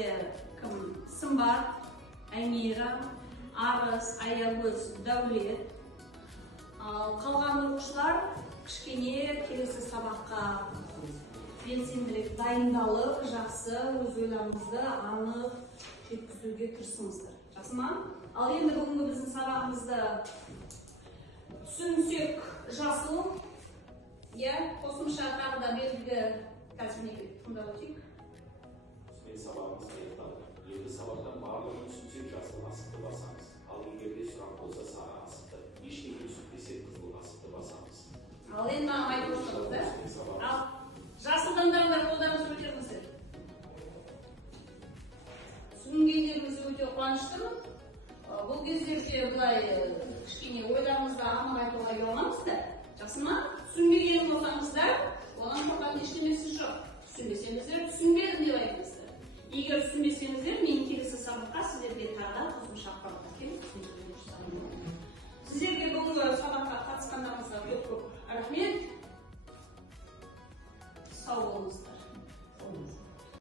бізде кім? Сымбат, Әмира, Арыс, Аягөз, Дәулет. Ал қалған оқушылар кішкене келесі сабаққа белсендірек дайындалып, жақсы өз ойларыңызды анық жеткізуге тырысыңыздар. Жақсы ма? Ал енді бүгінгі біздің сабағымызды түсінсек жасыл, қосымша тағы да белгі қазір тыңдап өтейік. Мен сабағымыз аяқталды. Енді сабақтан барлығын түсінсек жасыл асықты басамыз. Ал егер де сұрақ болса сары асықты, ештеңе түсінбесек қызыл асықты басамыз. Ал енді маған айтып отырсыңыз, ал жасылдандарыңдар қолдарыңызды көтеріңіздер. Түсінгендеріңізге өте қуаныштымын. Бұл кездерде былай кішкене ойларыңызды анық айтуға ұялмаңыздар. Жақсы ма? Түсінбеген болсаңыздар, оған қорқатын ештемесі жоқ. Түсінбесеңіздер, түсінбедім деп айтыңыздар. Егер түсінбесеңіздер, мен келесі сабаққа сіздерге тағы да қосымша ақпарат әкеліп сіздерге бүгінгі сабаққа қатысқандарыңызға көп рахмет. Сау болыңыздар.